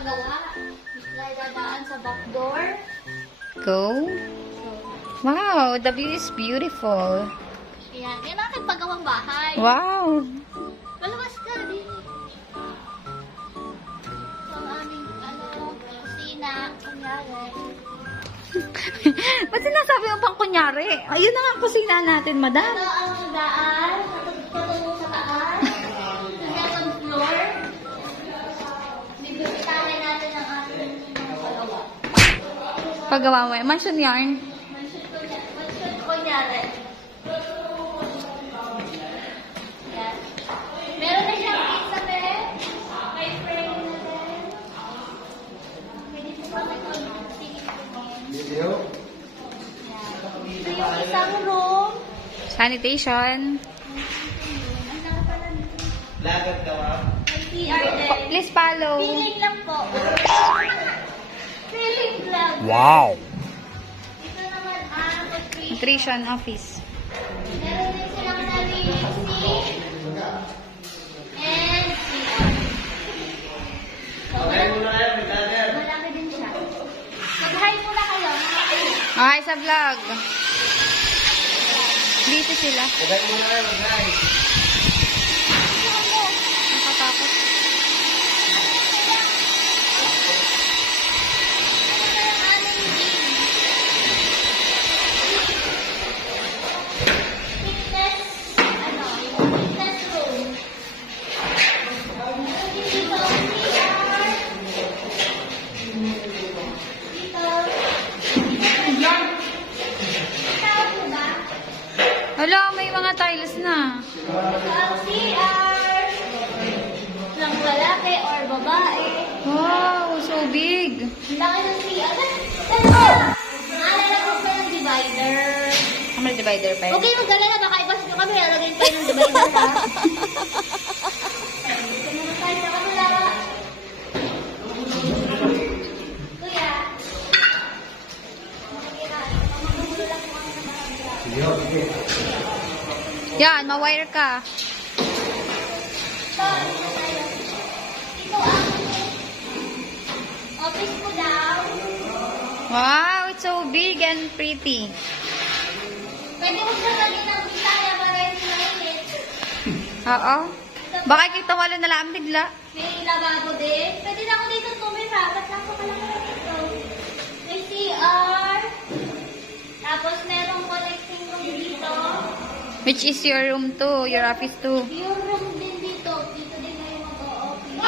pagawa. Tayo dadaan sa back door. Go. Wow, the view is beautiful. Ayan. Yan ang aking pagawang bahay. Wow. Malawas ka din. So, ang aming, kusina. Kunyari. Ba't sinasabi mo pang kunyari? Ayun na nga ang kusina natin, madam. Ito ang daan. Patungo sa taas. Sa second floor. Bibisitahin natin ang ating pagawa. Paggawa mo, mansion yarn. Mansion kunyari. Yan. Meron na siyang pizza bed. May frame na din. Pwede po ba ito? Video? Ito yung isang room. Sanitation. Ang laki pala nito. Lagat ka, ma'am? May CR din. Please follow. Feeling lang po. Feeling lang. Wow! Ito naman ang nutrition. Nutrition office. Meron din silang sariling sink. And CR. So, malaki din siya. Mag-hi muna kayo. Okay, sa vlog. Dito sila. Huwag mo na kayo, mag-hi. Nakatakot. Fitness room. Dito, CR. Dito. Tawag mo ba? Hala, may mga tiles na. Ito ang CR. Ng lalaki or babae. Wow, so big. Ang laki ng CR. Naalala ko pa ng divider. May divider pa Huwag yun. kayong mag-alala, baka ibas nyo kami, lalagyan tayo ng divider ha. Ito naman tayo sa kanila. Kuya. Magugulo lang po kami sa bahagya. Sige, sige. Yan, ma-wire ka. Ito, ito tayo. Ito ang office ko daw. Wow, it's so big and pretty. Pwede mo siya lagyan ng bisaya para hindi mainit. Oo. Baka kita wala na lang bigla. May lababo din. Pwede na ako dito tumira. Ba't lang ko pala dito? May CR. Tapos merong connecting room dito. Which is your room too, your office too. Yung